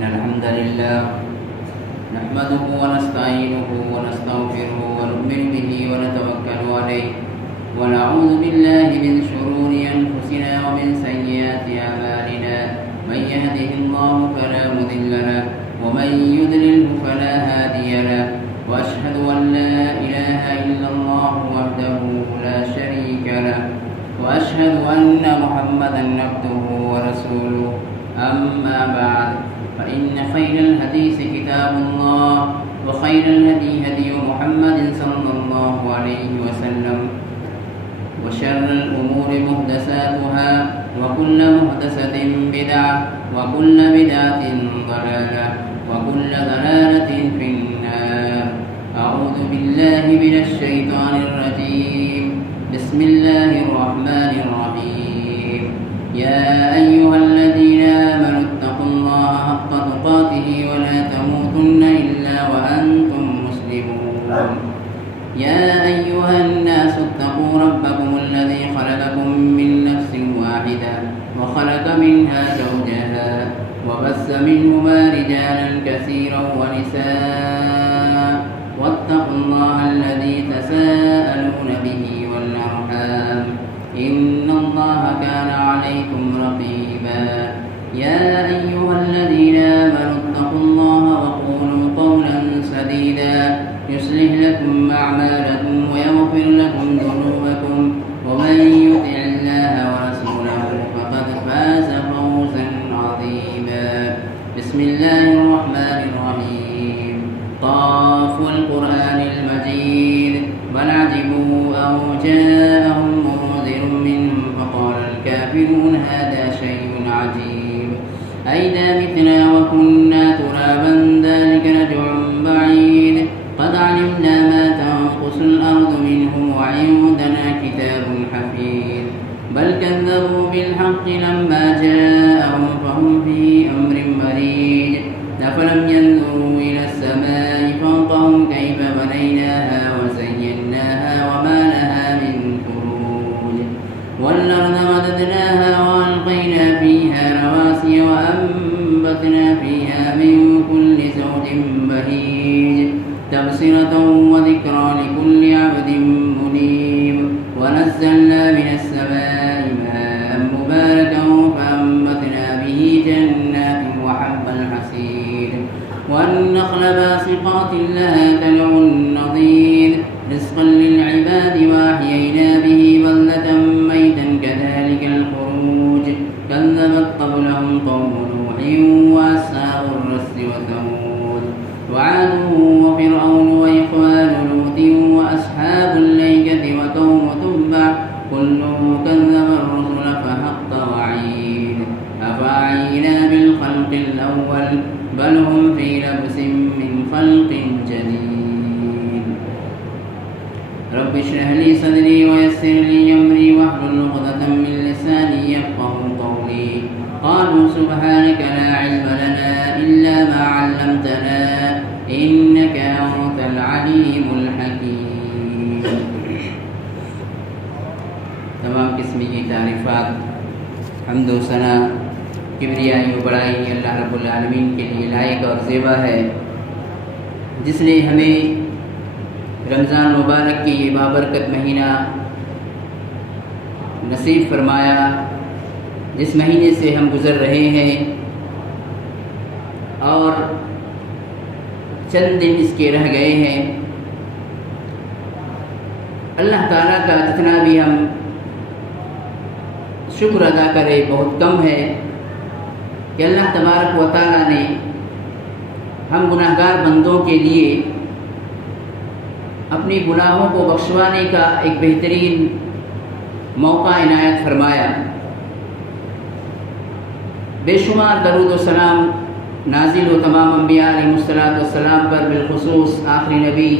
إن الحمد لله نحمده ونستعينه ونستغفره ونؤمن به ونتوكل عليه ونعوذ بالله من شرور أنفسنا ومن سيئات أعمالنا من يهده الله فلا مضل له ومن يضلله فلا هادي له وأشهد أن لا إله إلا الله وحده لا شريك له وأشهد أن محمدا عبده ورسوله أما بعد فإن خير الحديث كتاب الله وخير الهدي هدي محمد صلى الله عليه وسلم وشر الأمور محدثاتها وكل محدثة بدعة وكل بدعة ضلالة وكل ضلالة في النار. أعوذ بالله من الشيطان الرجيم. بسم الله الرحمن الرحيم. يا أيها الذين آمنوا اتقوا الله حق تقاته ولا تموتن إلا وأنتم مسلمون. يا أيها الناس اتقوا ربكم الذي خلقكم من نفس واحدة وخلق منها زوجها وبث منهما رجالا كثيرا ونساء واتقوا الله الذي تساءلون به والأرحام إن الله كان عليكم رقيبا. يا أيها الذين آمنوا اتقوا الله وقولوا قولا سديدا يصلح لكم أعمالكم ويغفر لكم ذنوبكم ومن يطع الله ورسوله فقد فاز فوزا عظيما. بسم الله الرحمن الرحيم. طاف والقرآن المجيد بل عجبوا أن جاءهم منذر منهم فقال الكافرون هذا شيء عجيب أئذا متنا وكنا ترابا ذلك رجع بعيد قد علمنا ما تنقص الأرض منهم وعندنا كتاب حفيظ بل كذبوا بالحق لما جاءهم فهم في أمر مريج أفلم ينظروا إلى السماء فوقهم كيف بنيناها وزيناها وما لها من فروج والأرض مددناها وألقينا فيها رواسي وأنبتنا فيها من كل زوج بهيج تبصرة وذكرى لكل عبد منيب ونزلنا من السماء ماء مباركا فأنبتنا به جنات وحب الحصيد والنخل باسقات لها طلع نضيد رزقا للعباد وأحيينا به بلدة ميتا كذلك الخروج كذبت قبلهم قوم نوح وأصحاب الرس وثمود وعاد وفرعون وإخوان لوط وأصحاب الأيكة وقوم تبع كل كذب الرسل فحق وعيد أفعينا بالخلق الأول بل هم في لبس من خلق جديد. رب اشرح لي صدري ويسر لي أمري واحلل عقدة من لساني يفقهوا قولي. قالوا سبحانك لا علم لنا إلا ما علمتنا إنك أنت العليم الحكيم. تمام قسم کی تعریفات حمد و ثنا کبریائی و بڑائی اللہ رب العالمین کے لیے لائق اور زیبا ہے، جس نے ہمیں رمضان مبارک کی یہ بابرکت مہینہ نصیب فرمایا، جس مہینے سے ہم گزر رہے ہیں اور چند دن اس کے رہ گئے ہیں۔ اللہ تعالیٰ کا جتنا بھی ہم شکر ادا کرے بہت کم ہے کہ اللہ تبارک و تعالیٰ نے ہم گناہگار بندوں کے لیے اپنی گناہوں کو بخشوانے کا ایک بہترین موقع عنایت فرمایا۔ بے شمار درود و سلام نازل و تمام انبیاء علیہ السلام پر، بالخصوص آخری نبی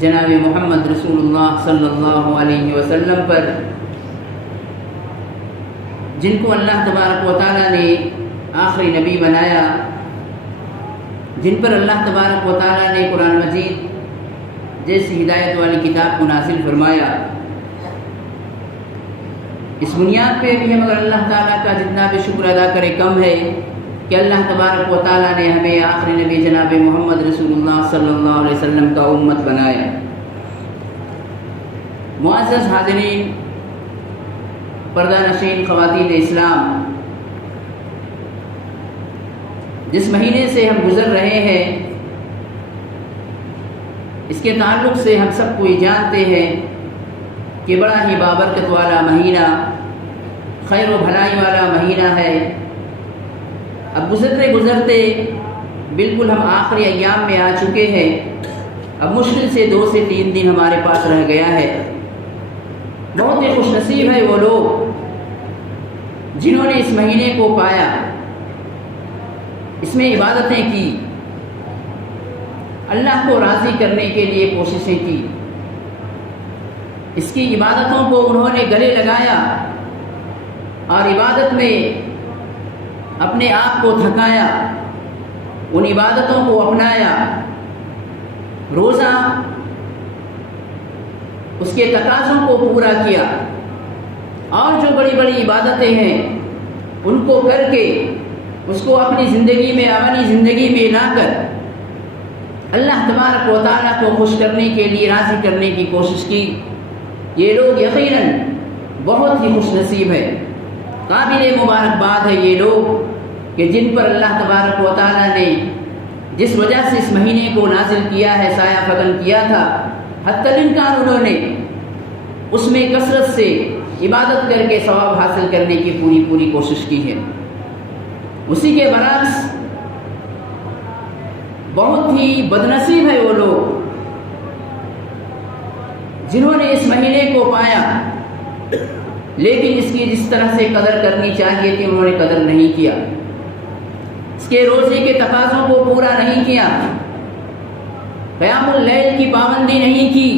جناب محمد رسول اللہ صلی اللہ علیہ وسلم پر، جن کو اللہ تبارک و تعالیٰ نے آخری نبی بنایا، جن پر اللہ تبارک و تعالیٰ نے قرآن مجید جیسی ہدایت والی کتاب کو نازل فرمایا۔ اس بنیاد پہ بھی ہم اگر اللہ تعالیٰ کا جتنا بھی شکر ادا کرے کم ہے کہ اللہ تبارک و تعالیٰ نے ہمیں آخری نبی جناب محمد رسول اللہ صلی اللہ علیہ وسلم کا امت بنایا۔ معزز حاضرین، پردہ نشین خواتین اسلام، جس مہینے سے ہم گزر رہے ہیں اس کے تعلق سے ہم سب کو یہ جانتے ہیں کہ بڑا ہی بابرکت والا مہینہ، خیر و بھلائی والا مہینہ ہے۔ اب گزرتے گزرتے بالکل ہم آخری ایام میں آ چکے ہیں۔ اب مشکل سے 2 سے 3 دن ہمارے پاس رہ گیا ہے۔ بہت ہی خوش نصیب ہے وہ لوگ جنہوں نے اس مہینے کو پایا، اس میں عبادتیں کی، اللہ کو راضی کرنے کے لیے کوششیں کی، اس کی عبادتوں کو انہوں نے گلے لگایا اور عبادت میں اپنے آپ کو تھکایا، ان عبادتوں کو اپنایا، روزہ اس کے تقاضوں کو پورا کیا، اور جو بڑی بڑی عبادتیں ہیں ان کو کر کے اس کو اپنی زندگی میں، عملی زندگی میں لا کر اللہ تبارک و تعالیٰ کو خوش کرنے کے لیے، راضی کرنے کی کوشش کی۔ یہ لوگ یقیناً بہت ہی خوش نصیب ہے، قابل مبارکباد ہے یہ لوگ کہ جن پر اللہ تبارک و تعالیٰ نے جس وجہ سے اس مہینے کو نازل کیا ہے، سایہ فگن کیا تھا، حتی الامکان انہوں نے اس میں کثرت سے عبادت کر کے ثواب حاصل کرنے کی پوری کوشش کی ہے۔ اسی کے برعکس بہت ہی بدنصیب ہے وہ لوگ جنہوں نے اس مہینے کو پایا لیکن اس کی جس طرح سے قدر کرنی چاہیے تھی انہوں نے قدر نہیں کیا، اس کے روزے کے تقاضوں کو پورا نہیں کیا، قیام اللیل کی پابندی نہیں کی،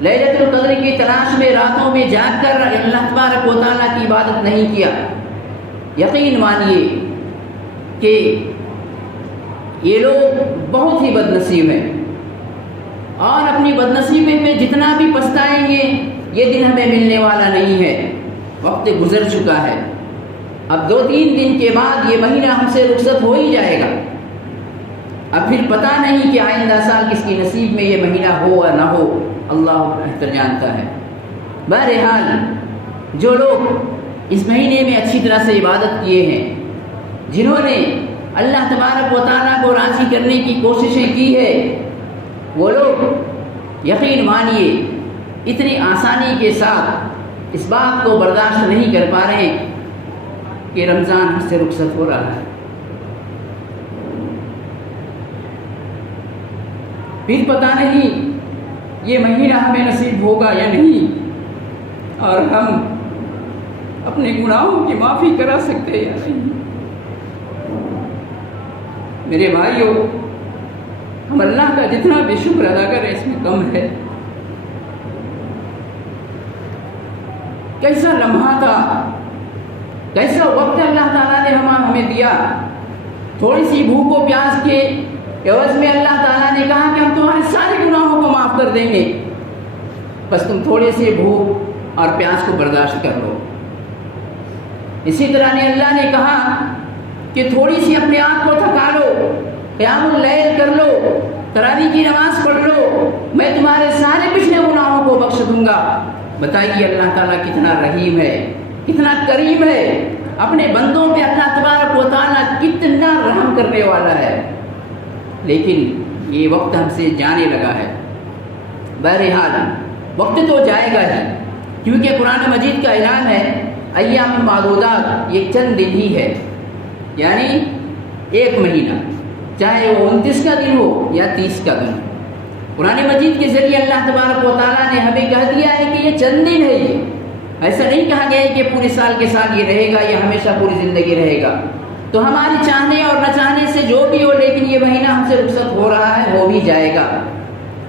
لیلۃ القدر کی تلاش میں راتوں میں جاگ کر اللہ تبارک و تعالیٰ کی عبادت نہیں کیا۔ یقین مانیے کہ یہ لوگ بہت ہی بدنصیب ہیں، اور اپنی بدنصیبی پہ جتنا بھی پچھتائیں گے یہ دن ہمیں ملنے والا نہیں ہے، وقت گزر چکا ہے۔ اب 2-3 دن کے بعد یہ مہینہ ہم سے رخصت ہو ہی جائے گا، اب پھر پتہ نہیں کہ آئندہ سال کس کی نصیب میں یہ مہینہ ہو یا نہ ہو، اللہ بہتر جانتا ہے۔ بہرحال جو لوگ اس مہینے میں اچھی طرح سے عبادت کیے ہیں، جنہوں نے اللہ تبارک و تعالیٰ کو راضی کرنے کی کوششیں کی ہے، وہ لوگ یقین مانیے اتنی آسانی کے ساتھ اس بات کو برداشت نہیں کر پا رہے کہ رمضان ہم سے رخصت ہو رہا ہے۔ پھر پتہ نہیں یہ مہینہ ہمیں نصیب ہوگا یا نہیں، اور ہم اپنے گناہوں کی معافی کرا سکتے یا نہیں۔ میرے بھائیوں، ہم اللہ کا جتنا بھی شکر ادا کریں اس میں کم ہے۔ کیسا لمحہ تھا، کیسا وقت اللہ تعالیٰ نے ہمیں دیا۔ تھوڑی سی بھوک و پیاس کے عوض میں اللہ تعالیٰ نے کہا کہ ہم تمہارے سارے گناہوں کو معاف کر دیں گے، بس تم تھوڑے سے بھوک اور پیاس کو برداشت کر لو۔ اسی طرح نے اللہ نے کہا کہ تھوڑی سی اپنے آپ کو تھکا لو، قیام اللیل کر لو، تراویح کی نماز پڑھ لو، میں تمہارے سارے پچھلے گناہوں کو بخش دوں گا۔ بتائیے اللہ تعالیٰ کتنا رحیم ہے، کتنا کریم ہے، اپنے بندوں پہ اللہ تبارک و تعالیٰ کتنا رحم کرنے والا ہے۔ لیکن یہ وقت ہم سے جانے لگا ہے۔ بہرحال وقت تو جائے گا ہی، کیونکہ قرآن مجید کا اعلان ہے ایام معدودات، یہ چند دن ہی ہے، یعنی 1 مہینہ، چاہے وہ 29 کا دن ہو یا 30 کا دن۔ قرآن مجید کے ذریعے اللہ تبارک و تعالیٰ نے ہمیں کہہ دیا ہے کہ یہ چند دن ہے، یہ ایسا نہیں کہا گیا ہے کہ پورے سال کے سال یہ رہے گا یا ہمیشہ پوری زندگی رہے گا۔ تو ہماری چاہنے اور نہ چاہنے سے جو بھی ہو، لیکن یہ مہینہ ہم سے رخصت ہو رہا ہے، ہو بھی جائے گا۔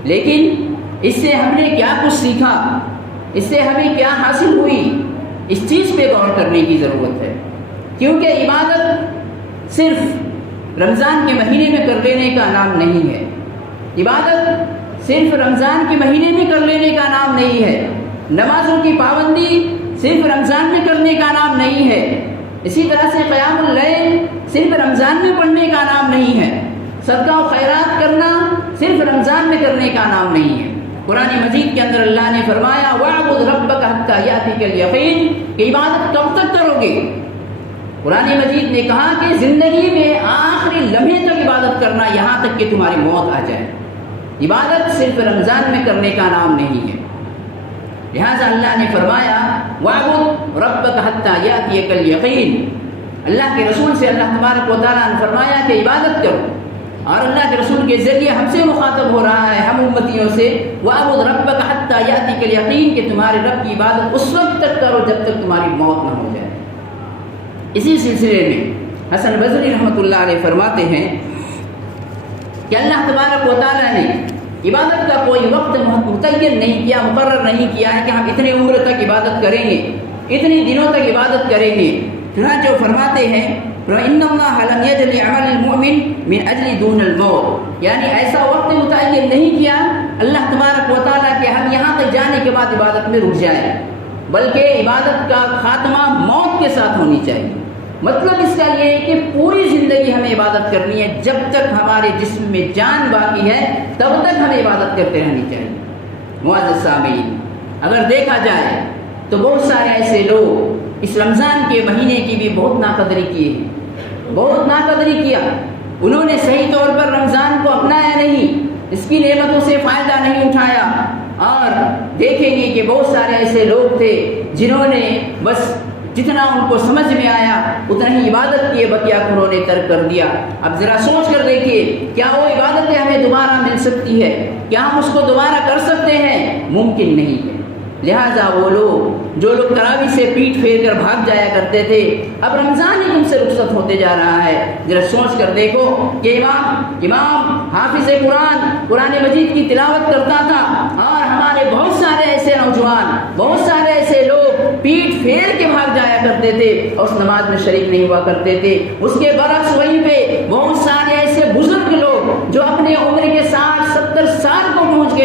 لیکن اس سے ہم نے کیا کچھ سیکھا، اس سے ہمیں کیا حاصل ہوئی، اس چیز پہ غور کرنے کی ضرورت ہے۔ کیونکہ عبادت صرف رمضان کے مہینے میں کر لینے کا نام نہیں ہے، عبادت صرف رمضان کے مہینے میں کر لینے کا نام نہیں ہے، نمازوں کی پابندی صرف رمضان میں کرنے کا نام نہیں ہے، اسی طرح سے قیام اللیل صرف رمضان میں پڑھنے کا نام نہیں ہے، صدقہ و خیرات کرنا صرف رمضان میں کرنے کا نام نہیں ہے۔ قرآن مجید کے اندر اللہ نے فرمایا وَاعْبُدْ رَبَّكَ حَتَّى يَأْتِيَكَ الْيَقِينُ کہ عبادت کب تک کرو گے؟ قرآن مجید نے کہا کہ زندگی میں آخری لمحے تک عبادت کرنا، یہاں تک کہ تمہاری موت آ جائے۔ عبادت صرف رمضان میں کرنے کا نام نہیں ہے، لہٰذا اللہ نے فرمایا وَاعْبُدْ رَبَّكَ حَتَّى يَأْتِيَكَ الْيَقِينُ۔ اللہ کے رسول سے اللہ تبارک و تعالیٰ نے فرمایا کہ عبادت کرو، اور اللہ کے رسول کے ذریعے ہم سے مخاطب ہو رہا ہے، ہم امتیوں سے وَاعْبُدْ رَبَّكَ حَتَّى يَأْتِيَكَ الْيَقِينُ کہ تمہارے رب کی عبادت اس وقت تک کرو جب تک تمہاری موت نہ ہو جائے۔ اسی سلسلے میں حسن بصری رحمۃ اللہ علیہ فرماتے ہیں کہ اللہ تبارک و تعالیٰ نے عبادت کا کوئی وقت متعین نہیں کیا، مقرر نہیں کیا ہے کہ ہم اتنے عمر تک عبادت کریں گے، اتنے دنوں تک عبادت کریں گے۔ چنانچہ وہ فرماتے ہیں فَإِنَّ اللَّهَ لَمْ يَجْعَلْ عَمَلَ الْمُؤْمِنِ مِنْ أَجْلِ دُونَ الْمَوْتِ، یعنی ایسا وقت متعین نہیں کیا اللہ تبارک و تعالیٰ کہ ہم یہاں تک جانے کے بعد عبادت میں رک جائیں، بلکہ عبادت کا خاتمہ موت کے ساتھ ہونی چاہیے۔ مطلب اس کا یہ ہے کہ پوری زندگی ہمیں عبادت کرنی ہے، جب تک ہمارے جسم میں جان باقی ہے تب تک ہمیں عبادت کرتے رہنی چاہیے۔ معزز سامعین، اگر دیکھا جائے تو بہت سارے ایسے لوگ اس رمضان کے مہینے کی بھی بہت ناقدری کی ہے، بہت ناقدری کیا، انہوں نے صحیح طور پر رمضان کو اپنایا نہیں، اس کی نعمتوں سے فائدہ نہیں اٹھایا، اور دیکھیں گے کہ بہت سارے ایسے لوگ تھے جنہوں نے بس جتنا ان کو سمجھ میں آیا اتنا ہی عبادت کیے، بقیہ انہوں نے ترک کر دیا۔ اب ذرا سوچ کر دیکھیے کیا وہ عبادتیں ہمیں دوبارہ مل سکتی ہے؟ کیا ہم اس کو دوبارہ کر سکتے ہیں؟ ممکن نہیں ہے۔ لہٰذا وہ لوگ جو لوگ تراویح سے پیٹ پھیر کر بھاگ جایا کرتے تھے، اب رمضان ہی تم سے رخصت ہوتے جا رہا ہے۔ ذرا سوچ کر دیکھو کہ امام حافظ قرآن مجید کی تلاوت کرتا تھا، اور ہمارے بہت سارے ایسے نوجوان، بہت سارے ایسے لوگ پیٹ پھیر کے بھاگ جایا کرتے تھے اور اس نماز میں شریک نہیں ہوا کرتے تھے۔ اس کے برعکس وہیں پہ بہت سارے ایسے بزرگ لوگ جو اپنے عمر کے 60-70 سال کو پہنچ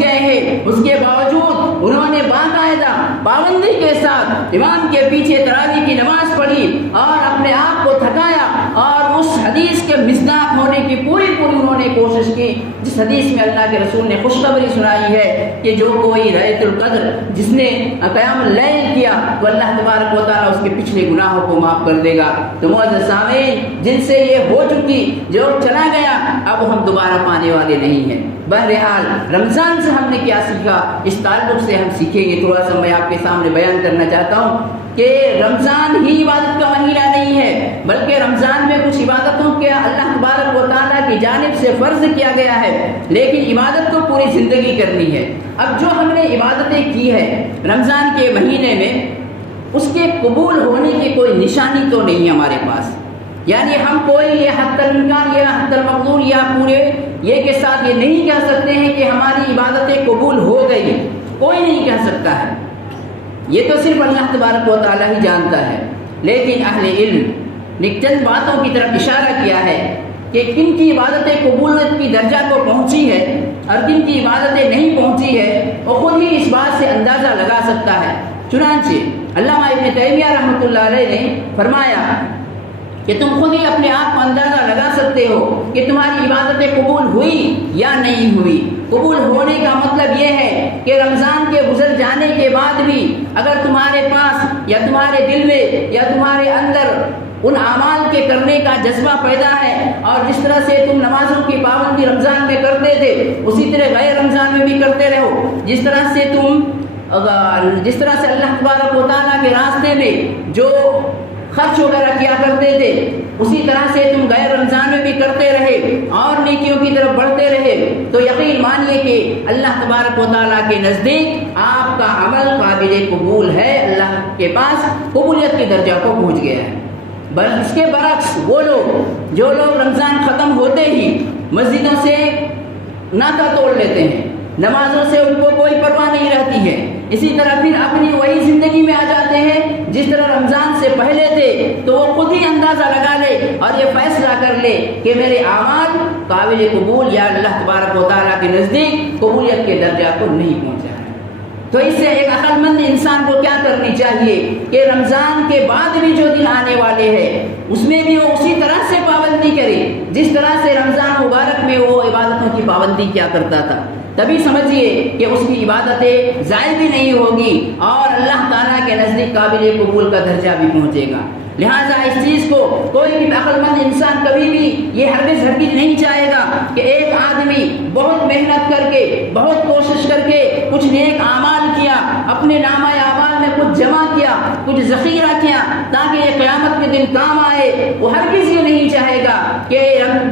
گئے ہیں، اس کے باوجود انہوں نے باقاعدہ پابندی کے ساتھ امام کے پیچھے تراویح کی نماز پڑھی اور اپنے آپ کو تھکایا، اور اس حدیث کے مصداق ہونے کی پوری انہوں نے کوشش کی جس حدیث میں اللہ کے رسول نے خوشخبری سنائی ہے کہ جو کوئی لیلۃ القدر جس نے قیام اللیل کیا تو اللہ تبارک و تعالیٰ اس کے پچھلے گناہوں کو معاف کر دے گا۔ تو معزز سامعین، جن سے یہ ہو چکی، جو چلا گیا، اب ہم دوبارہ پانے والے نہیں ہیں۔ بہرحال رمضان سے ہم نے کیا سیکھا، اس تعلق سے ہم سیکھیں گے۔ تھوڑا سا میں آپ کے سامنے بیان کرنا چاہتا ہوں کہ رمضان ہی عبادت کا مہینہ نہیں ہے، بلکہ رمضان میں کچھ عبادتوں کے اللہ تبارک و تعالیٰ کی جانب سے فرض کیا گیا ہے، لیکن عبادت تو پوری زندگی کرنی ہے۔ اب جو ہم نے عبادتیں کی ہے رمضان کے مہینے میں، اس کے قبول ہونے کی کوئی نشانی تو نہیں ہمارے پاس، یعنی ہم کوئی یہ حد الامکان یا حد المقدور یا پورے یہ کے ساتھ یہ نہیں کہہ سکتے ہیں کہ ہماری عبادتیں قبول ہو گئی، کوئی نہیں کہہ سکتا ہے، یہ تو صرف اللہ تبارک و تعالیٰ ہی جانتا ہے۔ لیکن اہل علم نے چند باتوں کی طرف اشارہ کیا ہے کہ کن کی عبادتیں قبولیت کی درجہ کو پہنچی ہے اور کن کی عبادتیں نہیں پہنچی ہے، وہ خود ہی اس بات سے اندازہ لگا سکتا ہے۔ چنانچہ علامہ ابن تیمیہ رحمۃ اللہ علیہ نے فرمایا کہ تم خود ہی اپنے آپ کو اندازہ لگا سکتے ہو کہ تمہاری عبادتیں قبول ہوئی یا نہیں ہوئی۔ قبول ہونے کا مطلب یہ ہے کہ رمضان کے گزر جانے کے بعد بھی اگر تمہارے پاس یا تمہارے دل میں یا تمہارے اندر ان اعمال کے کرنے کا جذبہ پیدا ہے، اور جس طرح سے تم نمازوں کی پابندی رمضان میں کرتے تھے اسی طرح غیر رمضان میں بھی کرتے رہو، جس طرح سے اللہ تبارک و تعالیٰ کے راستے میں جو خرچ وغیرہ کیا کرتے تھے اسی طرح سے تم غیر رمضان میں بھی کرتے رہے اور نیکیوں کی طرف بڑھتے رہے، تو یقین مانیے کہ اللہ تبارک و تعالیٰ کے نزدیک آپ کا عمل قابل قبول ہے، اللہ کے پاس قبولیت کے درجہ کو پہنچ گیا ہے۔ بس اس کے برعکس وہ لوگ جو لوگ رمضان ختم ہوتے ہی مسجدوں سے ناطہ توڑ لیتے ہیں، نمازوں سے ان کو کوئی پرواہ نہیں رہتی ہے، اسی طرح پھر اپنی وہی زندگی میں آ جاتے ہیں جس طرح رمضان سے پہلے تھے، تو وہ خود ہی اندازہ لگا لے اور یہ فیصلہ کر لے کہ میرے اعمال قابل قبول یا اللہ تبارک و تعالیٰ کے نزدیک قبولیت کے درجہ کو نہیں پہنچا ہے۔ تو اس سے ایک عقل مند انسان کو کیا کرنی چاہیے کہ رمضان کے بعد بھی جو دن آنے والے ہیں اس میں بھی وہ اسی طرح سے پابندی کرے جس طرح سے رمضان مبارک میں وہ عبادتوں کی پابندی کیا کرتا تھا. تبھی سمجھیے کہ اس کی عبادتیں ضائع بھی نہیں ہوگی اور اللہ تعالیٰ کے نزدیک قابل قبول کا درجہ بھی پہنچے گا. لہٰذا اس چیز کو کوئی بھی عقل مند انسان کبھی بھی یہ ہرگز نہیں چاہے گا کہ ایک آدمی بہت محنت کر کے بہت کوشش کر کے کچھ نیک اعمال کیا, اپنے نامہ اعمال میں کچھ جمع کیا, کچھ ذخیرہ کیا تاکہ یہ قیامت کے دن کام آئے. وہ ہرگز یہ نہیں چاہے گا کہ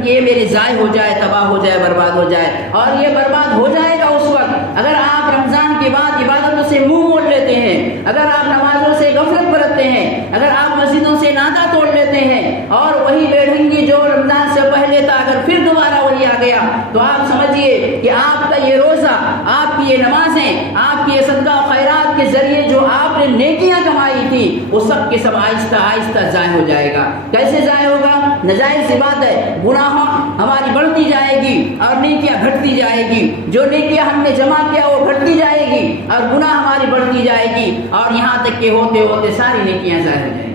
یہ میرے ضائع ہو جائے, تباہ ہو جائے, برباد ہو جائے. اور یہ برباد ہو جائے گا اس وقت اگر آپ رمضان کے بعد عبادتوں سے منہ موڑ لیتے ہیں, اگر آپ نمازوں سے غفلت برتتے ہیں, اگر آپ مسجدوں سے ناطہ توڑ لیتے ہیں اور وہی بیڑھنگی جو رمضان سے پہلے تھا اگر پھر دوبارہ وہی آ گیا تو آپ سمجھیے کہ آپ کا یہ روزہ, آپ کی یہ نمازیں, آپ کی یہ صدقہ و خیرات کے ذریعے جو آپ نے نیکیاں کمائی تھی وہ سب کے سب آہستہ آہستہ ضائع ہو جائے گا. کیسے ضائع ہوگا؟ ناجائز سی بات ہے, گناہ ہماری بڑھتی جائے گی اور نیکیاں گھٹتی جائے گی. جو نیکیاں ہم نے جمع کیا وہ گھٹتی جائے گی اور گناہ ہماری بڑھتی جائے گی اور یہاں تک کہ ہوتے ہوتے ساری نیکیاں ضائع ہو جائیں گی.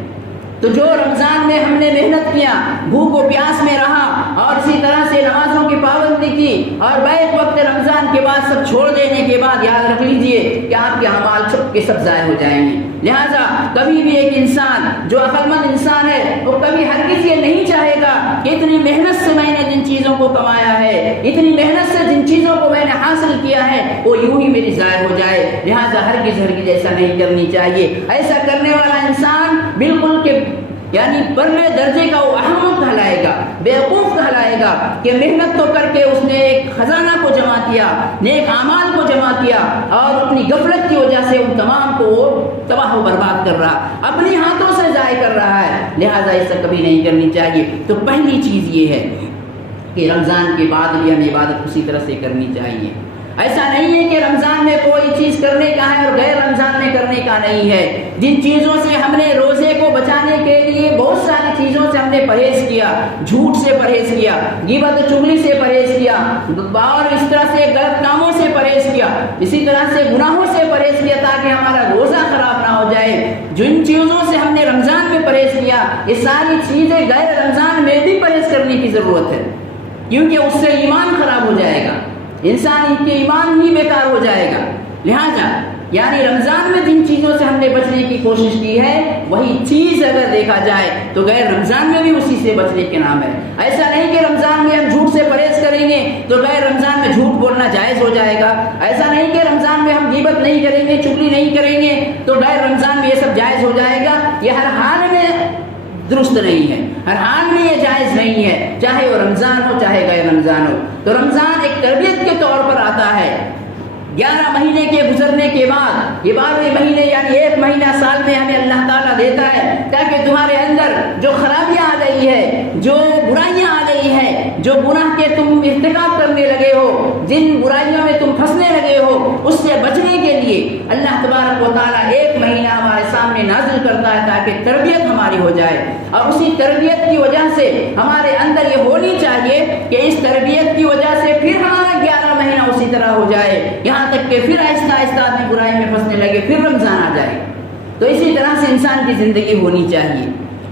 تو جو رمضان میں ہم نے محنت کیا, بھوک و پیاس میں رہا اور اسی طرح سے نمازوں کی پابندی کی اور بیک وقت رمضان کے بعد سب چھوڑ دینے کے بعد یاد رکھ لیجئے کہ آپ کے اعمال سب کے سب ضائع ہو جائیں گے. لہٰذا کبھی بھی ایک انسان جو عقل مند انسان ہے وہ کبھی ہرگز یہ نہیں چاہے گا کہ اتنی محنت سے میں نے جن چیزوں کو کمایا ہے, اتنی محنت سے جن چیزوں کو میں نے حاصل کیا ہے وہ یوں ہی میری ضائع ہو جائے. لہٰذا ہرگز ایسا نہیں کرنی چاہیے. ایسا کرنے والا انسان بالکل کہ یعنی برلے درجے کا وہ احمق کہلائے گا, بیوقوف کہلائے گا کہ محنت تو کر کے اس نے ایک خزانہ کو جمع کیا, نیک اعمال کو جمع کیا اور اپنی غفلت کی وجہ سے ان تمام کو وہ تباہ و برباد کر رہا, اپنی ہاتھوں سے ضائع کر رہا ہے. لہٰذا ایسا کبھی نہیں کرنی چاہیے. تو پہلی چیز یہ ہے کہ رمضان کے بعد بھی ہمیں عبادت اسی طرح سے کرنی چاہیے. ایسا نہیں ہے کہ رمضان میں کوئی چیز کرنے کا ہے اور غیر رمضان میں کرنے کا نہیں ہے. جن چیزوں سے ہم نے روزے کو بچانے کے لیے بہت ساری چیزوں سے ہم نے پرہیز کیا, جھوٹ سے پرہیز کیا, غیبت و چغلی سے پرہیز کیا اور اس طرح سے غلط کاموں سے پرہیز کیا, اسی طرح سے گناہوں سے پرہیز کیا تاکہ ہمارا روزہ خراب نہ ہو جائے. جن چیزوں سے ہم نے رمضان میں پرہیز کیا یہ ساری چیزیں غیر رمضان میں بھی پرہیز کرنے کی ضرورت ہے, کیونکہ اس سے ایمان خراب ہو جائے گا, انسان کے ایمان ہی بیکار ہو جائے گا. لہٰذا یعنی رمضان میں جن چیزوں سے ہم نے بچنے کی کوشش کی ہے وہی چیز اگر دیکھا جائے تو غیر رمضان میں بھی اسی سے بچنے کے نام ہے. ایسا نہیں کہ رمضان میں ہم جھوٹ سے پرہیز کریں گے تو غیر رمضان میں جھوٹ بولنا جائز ہو جائے گا. ایسا نہیں کہ رمضان میں ہم غیبت نہیں کریں گے, چغلی نہیں کریں گے تو غیر رمضان میں یہ سب جائز ہو جائے گا. یہ ہر حال میں درست نہیں ہے, ہر حال میں یہ جائز نہیں ہے, چاہے وہ رمضان ہو چاہے غیر رمضان ہو. تو رمضان ایک تربیت کے طور پر آتا ہے. 11 مہینے کے گزرنے کے بعد یہ 12ویں مہینے یعنی ایک مہینہ سال میں ہمیں اللہ تعالیٰ دیتا ہے تاکہ تمہارے اندر جو خرابیاں آ گئی ہے, جو برائیاں آ گئی ہیں, جو گناہ کے تم ارتکاب کرنے لگے ہو, جن برائیوں میں تم پھنسنے لگے ہو, اس سے بچنے کے لیے اللہ تبارک و تعالیٰ ایک مہینہ ہمارے سامنے نازل کرتا ہے تاکہ تربیت ہماری ہو جائے. اور اسی تربیت کی وجہ سے ہمارے اندر یہ ہونی چاہیے کہ اس تربیت کی وجہ سے پھر ہمارا 11 مہینہ اسی طرح ہو جائے, یہاں تک کہ پھر آہستہ آہستہ آدمی برائی میں پھنسنے لگے, پھر رمضان آ جائے. تو اسی طرح سے انسان کی زندگی ہونی چاہیے.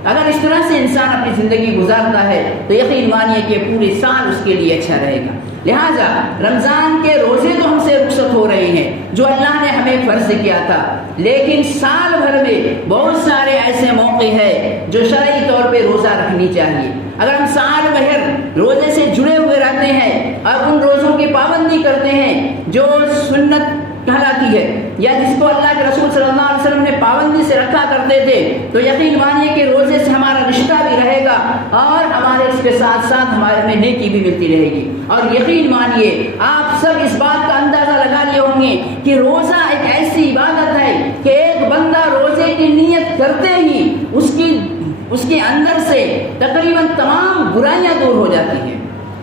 اگر اس طرح سے انسان اپنی زندگی گزارتا ہے تو یقین مانیے کہ پورے سال اس کے لیے اچھا رہے گا. لہٰذا رمضان کے روزے تو ہم سے رخصت ہو رہے ہیں جو اللہ نے ہمیں فرض کیا تھا, لیکن سال بھر میں بہت سارے ایسے موقع ہیں جو شرعی طور پہ روزہ رکھنی چاہیے. اگر ہم سال بھر روزے سے جڑے ہوئے رہتے ہیں اور ان روزوں کی پابندی کرتے ہیں جو سنت کہلاتی ہے یا جس کو اللہ کے رسول صلی اللہ علیہ وسلم نے پابندی سے رکھا کرتے تھے, تو یقین مانیے کہ روزے سے ہمارا رشتہ بھی رہے گا اور ہمارے اس کے ساتھ ساتھ ہمارے میں نیکی بھی ملتی رہے گی. اور یقین مانیے آپ سب اس بات کا اندازہ لگا لیے ہوں گے کہ روزہ ایک ایسی عبادت ہے کہ ایک بندہ روزے کی نیت کرتے ہی اس کے اندر سے تقریباً تمام برائیاں دور ہو جاتی ہیں.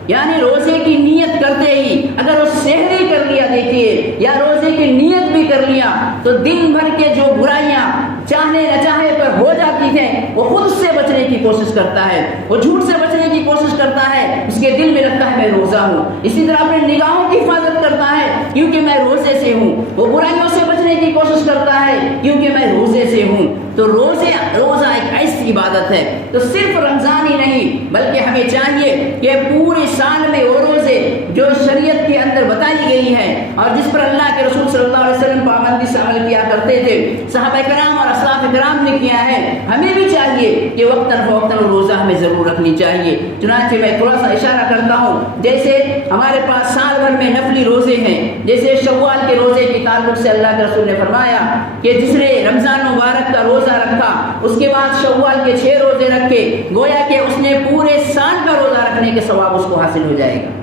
یعنی روزے کی نیت کرتے ہی اگر وہ سحری کر لیا دیکھیے یا روزے کی نیت بھی کر لیا تو دن بھر کے جو برائیاں چاہنے نہ چاہے پر ہو جاتی ہیں، وہ خود سے بچنے کی کوشش کرتا ہے، وہ جھوٹ سے بچنے کی کوشش کرتا ہے، اس کے دل میں لگتا ہے میں روزہ ہوں۔ اسی طرح اپنے نگاہوں کی حفاظت کرتا ہے کیونکہ میں روزے سے ہوں، وہ برائیوں سے بچنے کی کوشش کرتا ہے کیونکہ میں روزے سے ہوں۔ تو روزہ ایک ایسی عبادت ہے، تو صرف رمضان ہی نہیں بلکہ ہمیں چاہیے کہ پورے سال میں وہ روزے جو شریعت کے اندر بتائی گئی ہے اور جس پر اللہ کے رسول صلی اللہ علیہ وسلم پابندی سے عمل کیا کرتے تھے، صحابہ کرام اور اسلاف کرام نے کیا ہے، ہمیں بھی چاہیے کہ وقتاً فوقتاً روزہ ہمیں ضرور رکھنی چاہیے۔ چنانچہ میں تھوڑا سا اشارہ کرتا ہوں، جیسے ہمارے پاس سال بھر میں نفلی روزے ہیں، جیسے شوال کے روزے کے تعلق سے اللہ کے رسول نے فرمایا کہ جس نے رمضان مبارک کا روزہ رکھا، اس کے بعد شوال کے 6 روزے رکھے، گویا کہ اس نے پورے سال کا روزہ رکھنے کے ثواب اس کو حاصل ہو جائے گا۔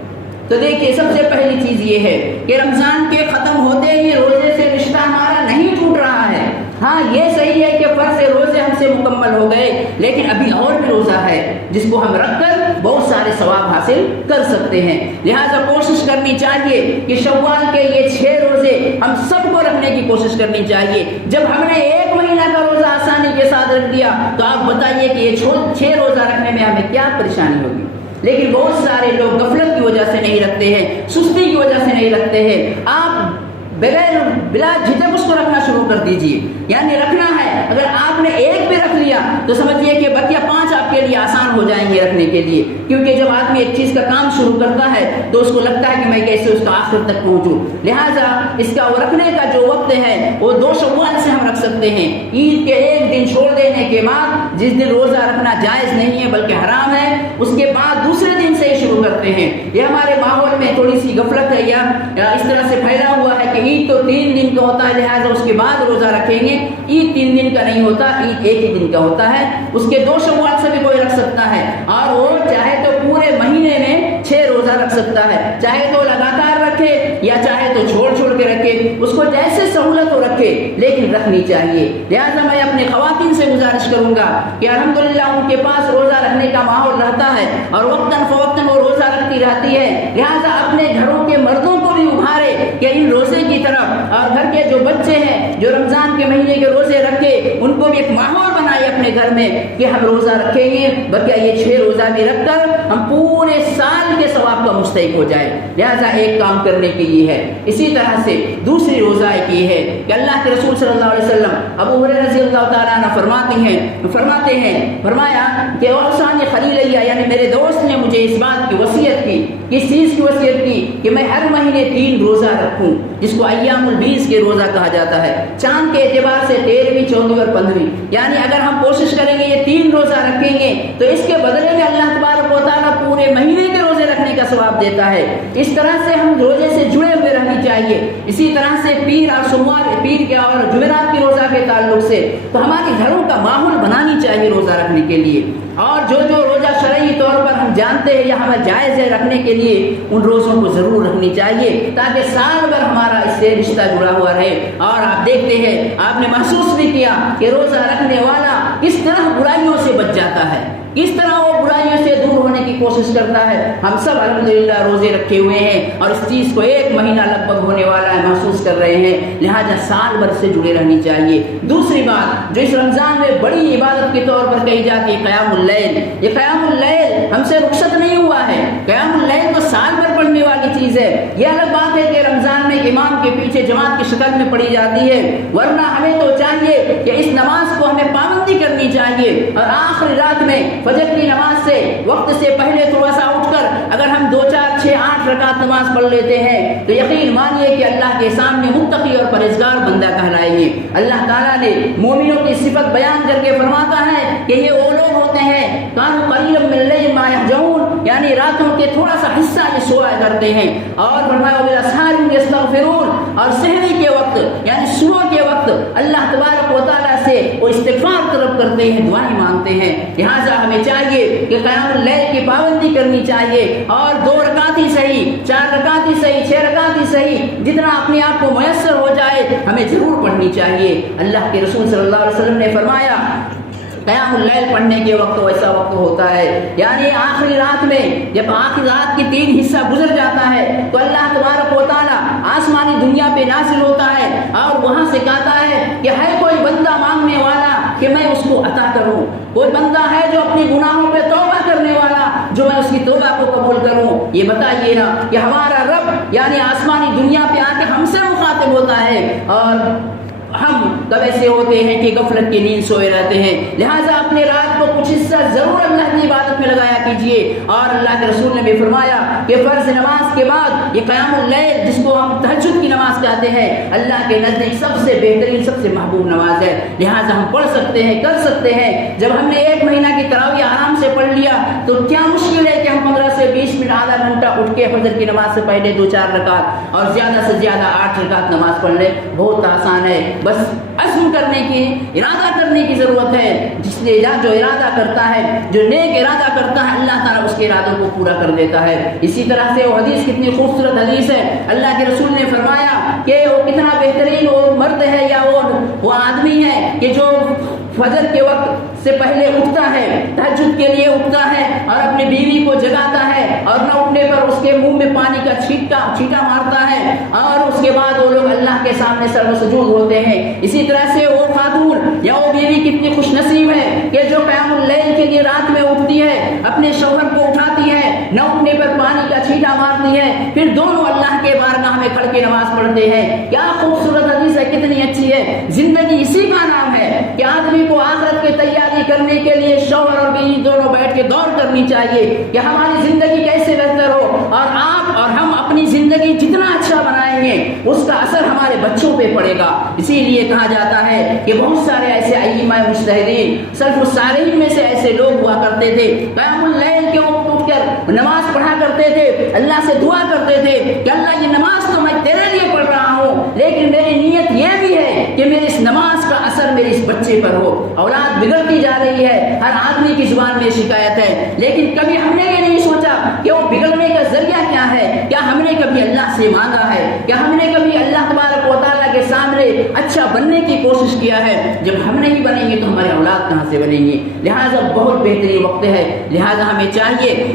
تو دیکھیے سب سے پہلی چیز یہ ہے کہ رمضان کے ختم ہوتے ہی روزے سے رشتہ ہمارا نہیں ٹوٹ رہا ہے۔ ہاں یہ صحیح ہے کہ فرض روزے ہم سے مکمل ہو گئے، لیکن ابھی اور بھی روزہ ہے جس کو ہم رکھ کر بہت سارے ثواب حاصل کر سکتے ہیں۔ لہٰذا کوشش کرنی چاہیے کہ شوال کے یہ 6 روزے ہم سب کو رکھنے کی کوشش کرنی چاہیے۔ جب ہم نے 1 مہینہ کا روزہ آسانی کے ساتھ رکھ دیا تو آپ بتائیے کہ یہ 6 روزہ رکھنے میں ہمیں کیا پریشانی ہوگی۔ لیکن بہت سارے لوگ غفلت کی وجہ سے نہیں رکھتے ہیں، سستی کی وجہ سے نہیں رکھتے ہیں۔ آپ بلا جھجک اس کو رکھنا شروع کر دیجئے، یعنی رکھنا ہے۔ اگر آپ نے 1 بھی رکھ لیا تو سمجھیے کہ بقیہ 5 آپ کے لیے آسان ہو جائیں گے رکھنے کے لیے، کیونکہ جب آدمی ایک چیز کا کام شروع کرتا ہے تو اس کو لگتا ہے کہ میں کیسے اس کا آخر تک پہنچوں۔ لہٰذا اس کا رکھنے کا جو وقت ہے وہ 2 شوال سے ہم رکھ سکتے ہیں، عید کے 1 دن چھوڑ دینے کے بعد، جس دن روزہ رکھنا جائز نہیں ہے بلکہ حرام ہے، اس کے بعد دوسرے دن سے ہی شروع کرتے ہیں۔ یہ ہمارے ماحول میں تھوڑی سی غفلت ہے یا اس طرح سے پھیلا ہوا ہے کہ عید تو 3 دن کا ہوتا ہے، لہٰذا اس کے بعد روزہ رکھیں گے۔ عید 3 دن کا نہیں ہوتا، عید 1 ہی دن کا ہوتا ہے۔ اس کے 2 شوال سے بھی کوئی رکھ سکتا ہے، اور وہ چاہے تو پورے مہینے میں 6 روزہ رکھ سکتا ہے، چاہے تو لگاتار رکھے یا چاہے تو چھوڑ چھوڑ کے رکھے، اس کو جیسے سہولت ہو رکھے، لیکن رکھنی چاہیے۔ لہٰذا میں اپنے خواتین سے گزارش کروں گا کہ الحمدللہ ان کے پاس روزہ رکھنے کا ماحول رہتا ہے اور وقتاً فوقتاً وہ روزہ رکھتی رہتی ہے، لہٰذا اپنے گھروں کے مردوں کو بھی ابھارے کہ ان روزے کی طرف، اور گھر کے جو بچے ہیں جو رمضان کے مہینے کے روزے رکھے ان کو بھی ایک ماحول بنائے اپنے گھر میں کہ ہم روزہ رکھیں گے، بلکہ یہ 6 روزہ بھی رکھ کر ہم پورے سال کے ثواب کا مستحق ہو جائے۔ لہٰذا ایک کام کرنے کے یہ ہے۔ اسی طرح سے دوسری روزہ ایک یہ ہے کہ اللہ کے رسول صلی اللہ علیہ وسلم ابو ہریرہ رضی اللہ تعالیٰ عنہ فرماتے ہیں فرمایا کہ اوصانی خلیلیہ، یعنی میرے دوست نے مجھے اس بات کی وصیت کی، کس چیز کی وصیت کی کہ میں ہر مہینے 3 روزہ رکھوں، جس کو ایام البیض کے روزہ کہا جاتا ہے، چاند کے اعتبار سے 13ویں 14ویں اور 15ویں، یعنی اگر ہم کوشش کریں گے یہ 3 روزہ رکھیں گے تو اس کے بدلے میں اللہ تبارک و تعالیٰ پورے مہینے کے روزے رکھنے کا ثواب دیتا ہے۔ اس طرح سے ہم روزے سے جڑے ہوئے رہنی چاہیے۔ اسی طرح سے پیر اور سوموار، پیر کے اور جمعرات کے روزہ کے تعلق سے تو ہمارے گھروں کا ماحول بنانی چاہیے روزہ رکھنے کے لیے، اور جو روزہ شرعی طور پر ہم جانتے ہیں یا ہمیں جائز ہے رکھنے کے لیے ان روزوں کو ضرور رکھنی چاہیے تاکہ سال بھر ہمارا اس سے رشتہ جڑا ہوا رہے۔ اور آپ دیکھتے ہیں، آپ نے محسوس بھی کیا کہ روزہ رکھنے والا کس طرح برائیوں سے بچ جاتا ہے، کس طرح وہ برائیوں سے دور ہونے کی کوشش کرتا ہے۔ ہم سب الحمدللہ روزے رکھے ہوئے ہیں اور اس چیز کو 1 مہینہ لگ بھگ ہونے والا ہے، محسوس کر رہے ہیں، لہٰذا سال بھر سے جڑے رہنی چاہیے۔ دوسری بات جو اس رمضان میں بڑی عبادت کے طور پر کہی جاتی ہے، قیام اللیل۔ یہ قیام اللیل ہم سے رخصت نہیں ہوا ہے، قیام اللیل تو سال بھر پڑھنے والی چیز ہے۔ یہ الگ بات ہے کہ رمضان میں امام کے پیچھے جماعت کی شکل میں پڑھی جاتی ہے، ورنہ ہمیں تو چاہیے کہ اس نماز کو ہمیں پابندی کرنی چاہیے، اور آخری رات میں فجر کی نماز سے وقت سے پہلے تھوڑا سا اٹھ کر اگر ہم 2 4 6 8 رکعت نماز پڑھ لیتے ہیں تو یقین مانیے کہ اللہ کے سامنے متقی اور پرہیزگار بندہ کہلائیں گے۔ اللہ تعالیٰ نے مومنوں کی صفت بیان کر کے فرماتا ہے کہ یہ وہ لوگ ہوتے ہیں کانوا قلیلا من اللیل ما یہجعون، یعنی راتوں کے تھوڑا سا حصہ یہ سویا کرتے ہیں، اور فرمایا وبالاسحار هم یستغفرون، اور سحری کے وقت یعنی صبح کے وقت اللہ تبارک و تعالیٰ سے وہ استغفار طلب کرتے ہیں، دعائیں مانگتے ہیں۔ لہٰذا ہمیں چاہیے کہ قیام اللیل کی پابندی کرنی چاہیے، اور 2 رکعت ہی صحیح، 4 رکعت ہی صحیح، 6 رکعت ہی صحیح، جتنا اپنے آپ کو میسر ہو جائے ہمیں ضرور پڑھنی چاہیے۔ اللہ کے رسول صلی اللہ علیہ وسلم نے فرمایا قیام اللیل پڑھنے کے وقت ایسا وقت ہوتا ہے، یعنی آخری رات میں جب آخری رات کی 3 حصہ گزر جاتا ہے تو اللہ تبارک و تعالیٰ آسمانی دنیا پہ نازل ہوتا ہے اور وہاں سے کہتا ہے کہ ہے کوئی بندہ مانگنے والا کو عطا کروں. کوئی بندہ ہے جو اپنی گناہوں پہ توبہ کرنے والا, جو میں اس کی توبہ کو قبول کروں. یہ بتائیے نا کہ ہمارا رب یعنی آسمانی دنیا پہ آ کے ہم سے مخاطب ہوتا ہے, اور ہم کب ایسے ہوتے ہیں کہ غفلت کی نیند سوئے رہتے ہیں. لہٰذا اپنے رات کو کچھ حصہ ضرور اللہ کی عبادت میں لگایا کیجیے. اور اللہ کے رسول نے بھی فرمایا کہ فرض نماز کے بعد یہ قیام اللیل, جس کو ہم تہجد کی نماز کہتے ہیں, اللہ کے نزدیک سب سے بہترین, سب سے محبوب نماز ہے. لہٰذا ہم پڑھ سکتے ہیں, کر سکتے ہیں. جب ہم نے 1 مہینہ کی تراویح آرام سے پڑھ لیا تو کیا مشکل ہے کہ ہم 15 سے 20 منٹ آدھا گھنٹہ اٹھ کے فجر کی نماز سے پہلے 2-4 رکعت اور زیادہ سے زیادہ 8 رکعت نماز پڑھ لیں. بہت آسان ہے, بس عزم کرنے کی, ارادہ کرنے کی ضرورت ہے. جس نے جو ارادہ کرتا ہے, جو نیک ارادہ کرتا ہے, اللہ تعالیٰ اس کے ارادوں کو پورا کر دیتا ہے. اسی طرح سے وہ حدیث کتنی خوبصورت حدیث ہے. اللہ کے رسول نے فرمایا کہ وہ کتنا بہترین وہ مرد ہے یا وہ آدمی ہے کہ جو فجر کے وقت سے پہلے اٹھتا ہے, تہجد کے لیے اٹھتا ہے اور اپنی بیوی کو جگاتا ہے, اور نہ اٹھنے پر اس کے منہ میں پانی کا چھینٹا مارتا ہے, اور اس کے بعد وہ لوگ اللہ کے سامنے سر و سجود ہوتے ہیں. اسی طرح سے وہ خاتون یا وہ بیوی کتنی خوش نصیب ہے کہ جو قیام اللیل کے لیے رات میں اٹھتی ہے, اپنے شوہر کو اٹھاتی ہے, نہ اٹھنے پر پانی کا چھینٹا مارتی ہے, پھر دونوں اللہ کے بارگاہ میں کھڑ کے نماز پڑھتے ہیں. کیا خوبصورت حدیث ہے, کتنی اچھی ہے. زندگی اسی کا نام ہے کہ آدمی کو آخرت کی تیاری کرنے کے لیے شوہر اور بیوی دونوں بیٹھ کے دور کرنی چاہیے کہ ہماری زندگی کیسے بہتر ہو, اور آپ اور ہم اپنی زندگی جتنا اچھا بنائیں گے اس کا اثر ہمارے بچوں پہ پڑے گا. اسی لیے کہا جاتا ہے کہ بہت سارے ایسے ائمہ مجتہدین سلف الصالحین میں سے ایسے لوگ ہوا کرتے تھے, قیام اللیل کے وقت اٹھ کر نماز پڑھا کرتے تھے, اللہ سے دعا کرتے تھے کہ اللہ یہ نماز تو میں تیرے لیے پڑھ رہا ہوں, لیکن میری نیت یہ بھی ہے کہ میری اس نماز کا اثر میرے اس بچے پر ہو. اولاد بگڑتی جا رہی ہے, ہر آدمی کی زبان میں شکایت ہے, لیکن کبھی ہم نے یہ نہیں سوچا کہ وہ بگڑنے کا ذریعہ کیا ہے. کیا ہم نے کبھی اللہ سے مانگا ہے, کیا ہم نے کبھی اللہ تبارک و تعالیٰ کے سامنے اچھا بننے کی کوشش کیا ہے. جب ہم نہیں بنیں گے تو ہمارے اولاد کہاں سے بنیں گے. لہٰذا بہت بہترین وقت ہے. لہٰذا ہمیں چاہیے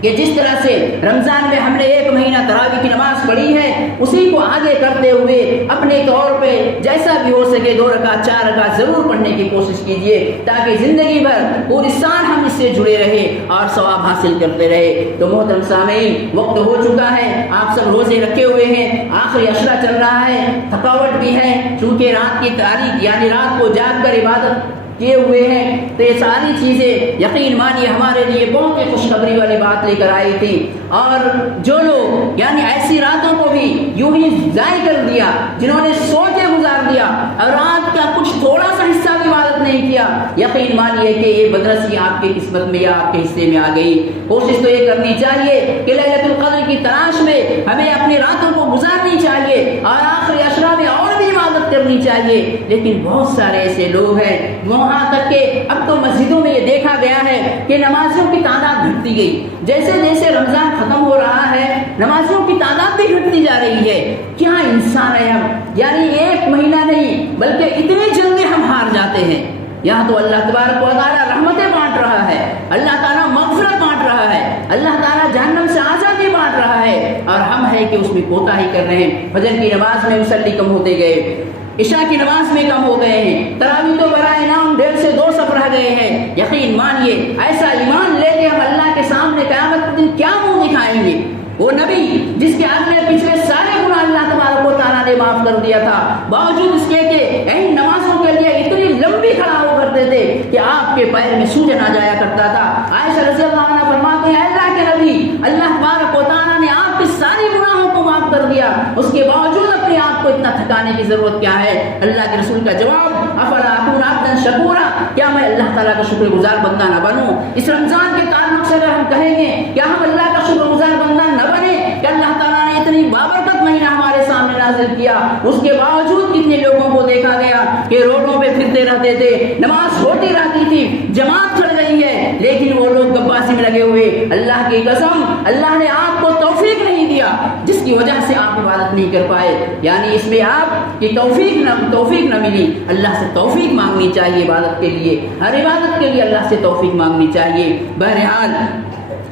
کہ جس طرح سے رمضان میں ہم نے 1 مہینہ تراویح کی نماز پڑھی ہے, اسی کو آگے کرتے ہوئے اپنے طور پہ جیسا بھی ہو سکے 2 رکعت 4 رکعت ضرور پڑھنے کی کوشش کیجیے, تاکہ زندگی بھر پوری سال ہم اس سے جڑے رہے اور ثواب حاصل کرتے رہے. تو محترم سامعین, وقت ہو چکا ہے, آپ سب روزے رکھے ہوئے ہیں, آخری عشرہ چل رہا ہے, تھکاوٹ بھی ہے, چونکہ رات کی تاریخ یعنی رات کو جاگ کر عبادت کیے ہوئے ہیں, تو یہ ساری چیزیں یقین مانیے ہمارے لیے بہت ہی خوشخبری والی بات لے کر آئی تھی. اور جو لوگ یعنی ایسی راتوں کو بھی یوں ہی ضائع کر دیا, جنہوں نے سو کے گزار دیا اور رات کا کچھ تھوڑا سا حصہ بھی عبادت نہیں کیا, یقین مانیے کہ یہ بدرسی آپ کی قسمت میں یا آپ کے حصے میں آ گئی. کوشش تو یہ کرنی چاہیے کہ لیلۃ القدر کی تلاش میں ہمیں اپنی راتوں کو گزارنی چاہیے اور آخری عشرہ میں اور بھی عبادت کرنی چاہیے. لیکن بہت سارے ایسے لوگ ہیں, وہاں تک کہ اب تو مسجدوں میں یہ دیکھا گیا ہے کہ نمازیوں کی تعداد گھٹتی گئی. جیسے جیسے رمضان ختم ہو رہا ہے, نمازیوں کی تعداد بھی گھٹتی جا رہی ہے. کیا انسان ہے ہم, یعنی 1 مہینہ نہیں بلکہ اتنی جلدی ہم ہار جاتے ہیں. یہاں تو اللہ تبارک و تعالیٰ رحمتیں بانٹ رہا ہے, اللہ تعالیٰ مغفرت بانٹ رہا ہے, اللہ تعالیٰ جہنم سے آزادی بانٹ رہا ہے, اور ہم ہے کہ اس میں کوتاہی کر رہے ہیں. فجر کی نماز میں مصلی کم ہوتے گئے, عشاء کی نماز میں کم ہو گئے ہیں, تراویح تو برائے نام 1.5 سے 2 صف رہ گئے ہیں. یقین مانیے ایسا ایمان لے کے ہم اللہ کے سامنے قیامت کے دن کیا منہ دکھائیں گے. وہ نبی جس کے اگلے پچھلے سارے گناہ اللہ تبارک و تعالیٰ نے معاف کر دیا تھا, باوجود اس کے کہ ان نمازوں کے لیے اتنی لمبی کھڑا ہو کرتے تھے کہ آپ کے پیر میں سوجن آ جایا کرتا تھا. عائشہ رضی اللہ عنہ فرماتے ہیں, اللہ کے نبی اللہ تبارک و تعالیٰ نے آپ کے سارے گناہوں کو معاف کر دیا, اس کے باوجود اپنے آپ کو اتنا تھکانے کی ضرورت کیا ہے. اللہ کے رسول کا جواب, افلا اکون عبدا شکورا, کیا میں اللہ تعالیٰ کا شکر گزار بندہ نہ بنوں. اس رمضان کے تعلق سے اگر ہم کہیں گے کیا ہم اللہ کا شکر گزار بندہ نہ بنے کہ اللہ تعالیٰ نے اتنی بابرکت مہینہ ہمارے سامنے نازل کیا, اس کے باوجود کتنے لوگوں کو دیکھا گیا کہ روڈوں پہ پھرتے رہتے تھے, نماز ہوتی رہتی تھی, جماعت چل رہی ہے, لیکن وہ لوگ گباسی میں لگے ہوئے. اللہ کی قسم, اللہ نے آپ کو توفیق نہیں دیا جس کی وجہ سے آپ عبادت نہیں کر پائے. یعنی اس میں آپ کی توفیق نہ ملی. اللہ سے توفیق مانگنی چاہیے عبادت کے لیے, ہر عبادت کے لیے اللہ سے توفیق مانگنی چاہیے. بہرحال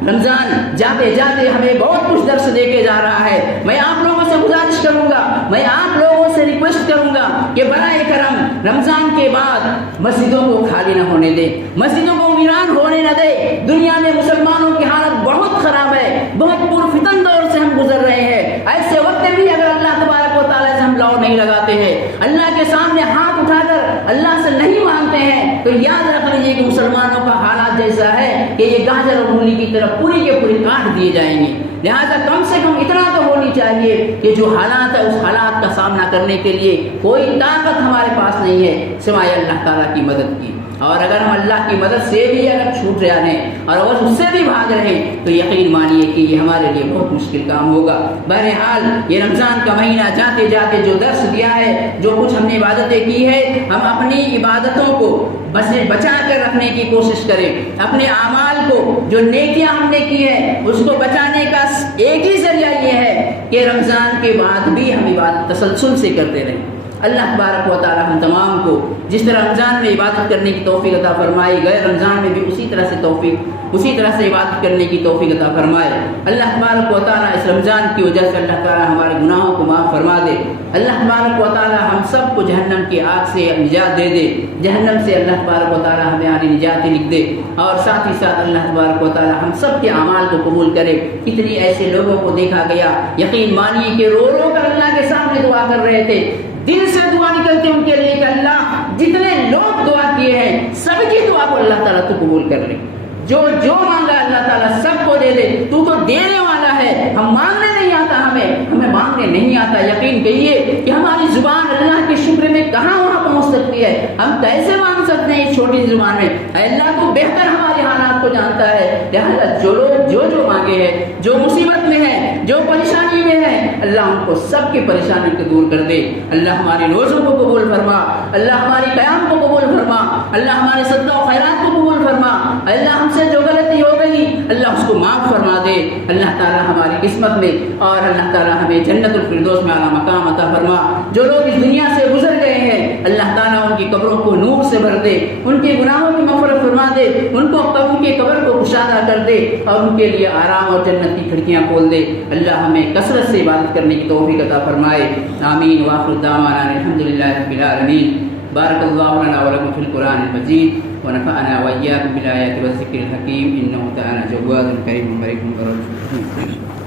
رمضان جاتے جاتے ہمیں بہت کچھ درس دے کے جا رہا ہے. میں آپ لوگوں سے گزارش کروں گا, میں آپ لوگوں سے ریکویسٹ کروں گا کہ برائے کرم رمضان کے بعد مسجدوں کو خالی نہ ہونے دے، مسجدوں کو ویران ہونے نہ دے۔ دنیا میں مسلمانوں کی حالت بہت خراب ہے، بہت پرفتن دور سے ہم گزر رہے ہیں۔ ایسے وقت میں بھی اگر اللہ تبارک و تعالیٰ سے ہم لو نہیں لگاتے ہیں، اللہ کے سامنے ہاتھ اٹھا کر اللہ سے نہیں مانگتے ہیں، تو یاد رکھ لیجیے کہ مسلمانوں کا حالات جیسا ہے کہ یہ گاجر اور مولی کی طرف پوری کے پوری کاٹ دیے جائیں گے۔ لہٰذا کم سے کم اتنا تو ہونی چاہیے کہ جو حالات ہے اس حالات کا سامنا کرنے کے لیے کوئی طاقت ہمارے پاس نہیں ہے سوائے اللہ تعالیٰ کی مدد کی۔ اور اگر ہم اللہ کی مدد سے بھی اگر چھوٹ رہے ہیں اور اگر اس سے بھی بھاگ رہے ہیں تو یقین مانیے کہ یہ ہمارے لیے بہت مشکل کام ہوگا۔ بہرحال یہ رمضان کا مہینہ جاتے جاتے جو درس دیا ہے، جو کچھ ہم نے عبادتیں کی ہے، ہم اپنی عبادتوں کو بچا کر رکھنے کی کوشش کریں۔ اپنے اعمال کو جو نیکیاں ہم نے کی ہے اس کو بچانے کا ایک ہی ذریعہ یہ ہے کہ رمضان کے بعد بھی ہم عبادت تسلسل سے کرتے رہیں۔ اللہ تبارک و تعالی ہم تمام کو جس طرح رمضان میں عبادت کرنے کی توفیق عطا فرمائی، غیر رمضان میں بھی اسی طرح سے عبادت کرنے کی توفیق عطا فرمائے۔ اللہ تبارک و تعالی اس رمضان کی وجہ سے اللہ تعالی ہمارے گناہوں کو معاف فرما دے۔ اللہ تبارک و تعالی ہم سب کو جہنم کی آگ سے نجات دے دے، جہنم سے اللہ تبارک و تعالی ہماری نجات لکھ دے، اور ساتھ ہی ساتھ اللہ تبارک و تعالی ہم سب کے اعمال کو قبول کرے۔ کتنی ایسے لوگوں کو دیکھا گیا، یقین مانیے کہ رو رو کر اللہ کے سامنے دعا کر رہے تھے، دل سے دعا نکلتی ان کے لیے کہ اللہ جتنے لوگ دعا کیے ہیں سب کی دعا کو اللہ تعالیٰ تو قبول کر لے، جو مانگا اللہ تعالیٰ سب کو دے دے، تو دینے والا ہے۔ ہم مانگنے نہیں آتا، ہمیں مانگنے نہیں آتا۔ یقین کہیے کہ ہماری زبان اللہ کے شکر میں کہاں وہاں پہنچ سکتی ہے، ہم کیسے مانگ سکتے ہیں اس چھوٹی زبان میں؟ اللہ تو بہتر ہمارے حالات کو جانتا ہے۔ لہٰذا جو لوگ جو مانگے ہیں، جو مصیبت میں ہیں، جو پریشانی میں ہیں، اللہ ان کو سب کی پریشانی کو دور کر دے۔ اللہ ہمارے روزوں کو قبول فرما، اللہ ہماری قیام کو قبول فرما، اللہ ہمارے صدقہ و خیرات کو قبول فرما، اللہ ہم سے جو غلطی ہو گئی اللہ اس کو معاف فرما دے۔ اللہ تعالیٰ ہماری قسمت میں اور اللہ تعالیٰ ہمیں جنت الفردوس میں اعلیٰ مقام عطا فرما۔ جو لوگ اس دنیا سے گزر گئے ہیں اللہ تعالیٰ ان کی قبروں کو نور سے بھر دے، ان کے گناہوں کی مغفرت فرما دے، ان کے قبر کو کشادہ کر دے اور ان کے لیے آرام اور جنت کی کھڑکیاں کھول دے۔ اللہ ہمیں کثرت سے عبادت کرنے کی توفیق عطا فرمائے۔ آمین وآخر دعوانا الحمدللہ رب العالمین۔ بارک اللہ لنا ولکم فی القرآن المجید ونفعنا وإياكم بالآيات والذكر الحكيم إنه تعالى جواد كريم بريء.